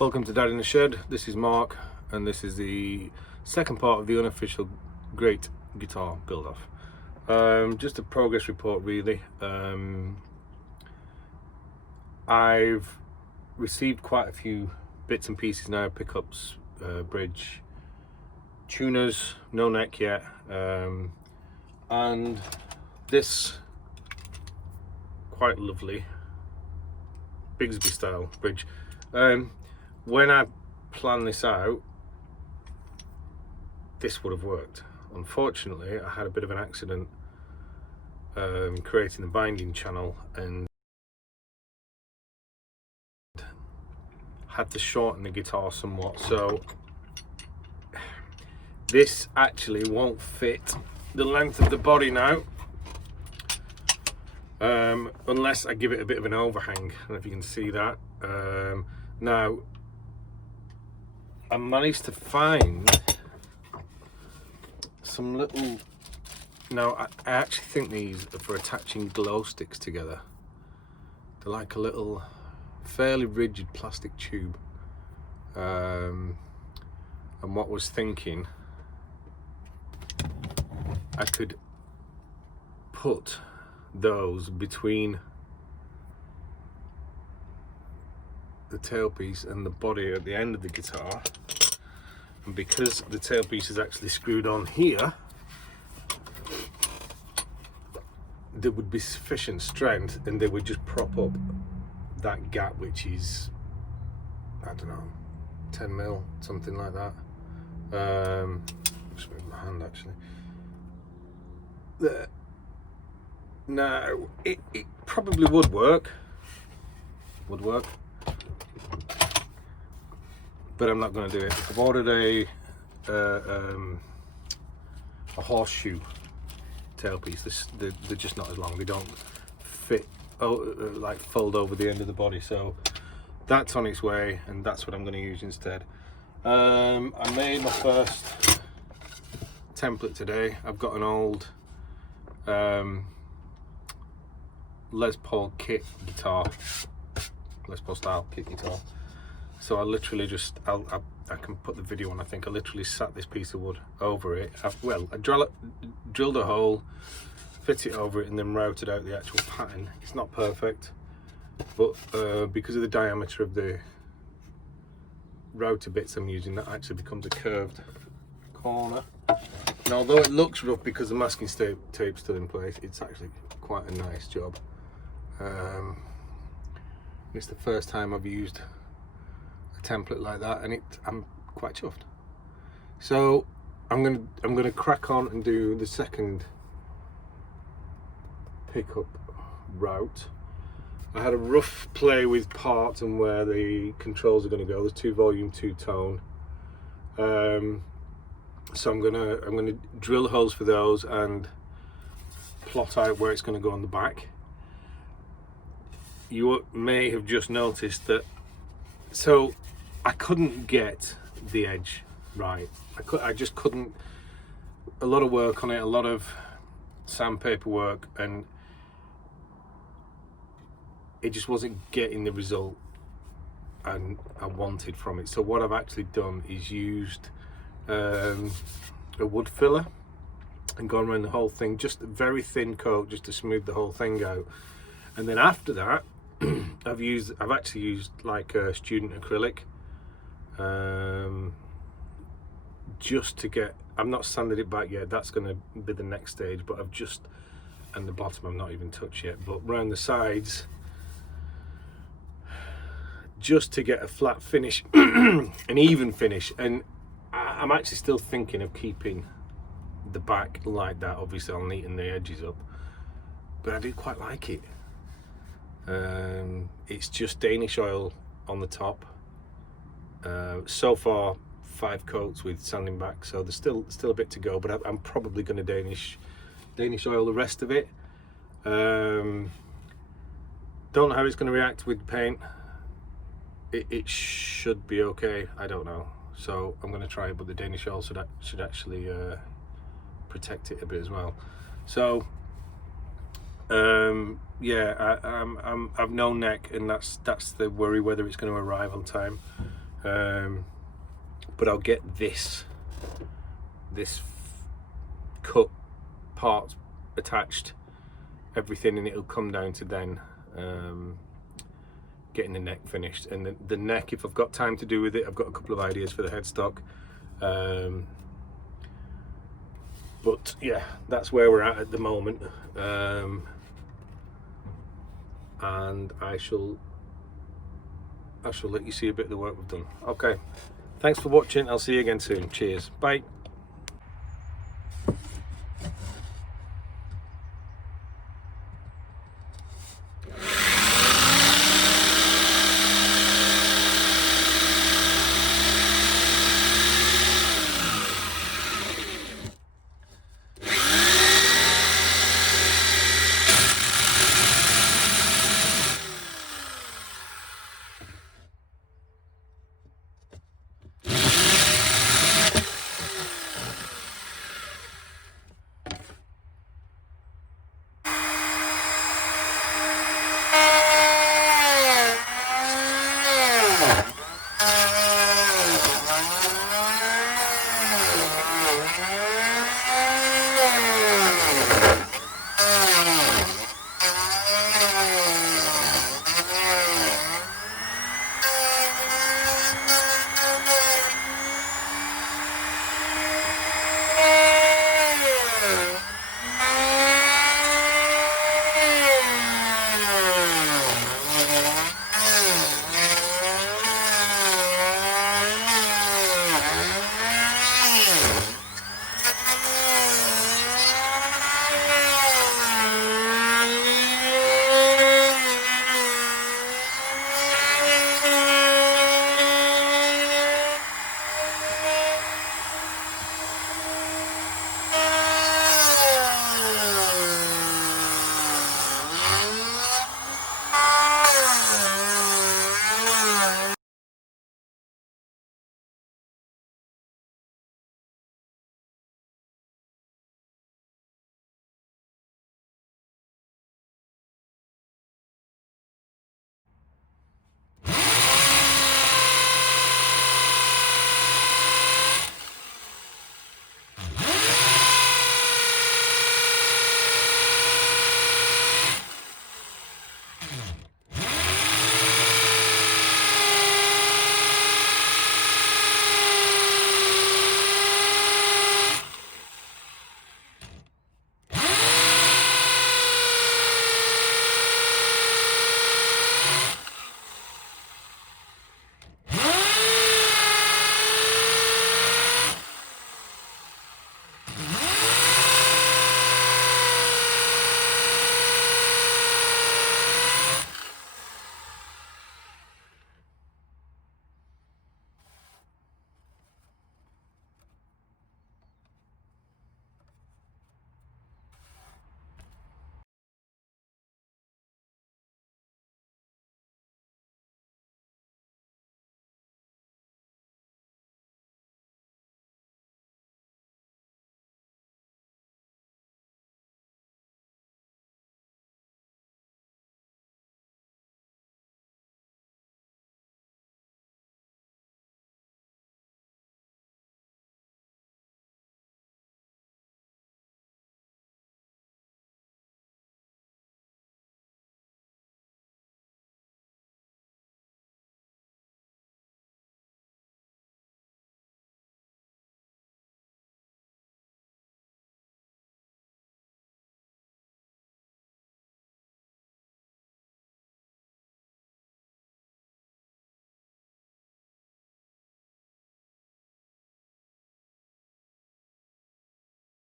Welcome to Dad in the Shed. This is Mark, and this is the second part of the Unofficial Great Guitar Build-Off. Just a progress report, really. I've received quite a few bits and pieces now, pickups, bridge, tuners, no neck yet, and this quite lovely Bigsby style bridge. When I planned this out, this would have worked. Unfortunately, I had a bit of an accident creating the binding channel and had to shorten the guitar somewhat, so this actually won't fit the length of the body now, unless I give it a bit of an overhang. I don't know if you can see that. Now I managed to find some little, now I actually think these are for attaching glow sticks together. They're like a little fairly rigid plastic tube, and what I was thinking, I could put those between the tailpiece and the body at the end of the guitar, and because the tailpiece is actually screwed on here, there would be sufficient strength and they would just prop up that gap, which is, I don't know, 10 mil, something like that. Just move my hand actually. There. Now it probably would work, but I'm not going to do it. I've ordered a horseshoe tailpiece. They're just not as long. They don't fit, like fold over the end of the body. So that's on its way, and that's what I'm going to use instead. I made my first template today. I've got an old Les Paul kit guitar, Les Paul style kit guitar. So I literally just, I can put the video on, I think. I literally sat this piece of wood over it. I drilled a hole, fit it over it, and then routed out the actual pattern. It's not perfect, but because of the diameter of the router bits I'm using, that actually becomes a curved corner. And although it looks rough because the masking tape's still in place, it's actually quite a nice job. It's the first time I've used template like that, and I'm quite chuffed. So I'm gonna crack on and do the second pickup route. I had a rough play with parts and where the controls are going to go. There's 2 volume, 2 tone. So I'm gonna drill holes for those and plot out where it's going to go on the back. You may have just noticed that, so I couldn't get the edge right. I just couldn't. A lot of work on it, a lot of sandpaper work, and it just wasn't getting the result I wanted from it. So what I've actually done is used a wood filler and gone around the whole thing, just a very thin coat just to smooth the whole thing out. And then after that, I've actually used like a student acrylic, just to get, I've not sanded it back yet, that's going to be the next stage, but I've just, and the bottom I've not even touched yet, but around the sides, just to get a flat finish, an even finish. And I'm actually still thinking of keeping the back like that. Obviously I'll neaten the edges up, but I do quite like it. It's just Danish oil on the top. So far 5 coats with sanding back, so there's still a bit to go, but I'm probably going to Danish oil the rest of it. Don't know how it's going to react with paint. It should be okay, I don't know, so I'm going to try it, but the Danish oil should actually protect it a bit as well. So yeah, I've no neck, and that's the worry, whether it's going to arrive on time. but I'll get this cut parts attached, everything, and it'll come down to then getting the neck finished. And the neck, if I've got time to do with it, I've got a couple of ideas for the headstock. But yeah, that's where we're at the moment. And I shall let you see a bit of the work we've done. Okay, thanks for watching. I'll see you again soon. Cheers. Bye.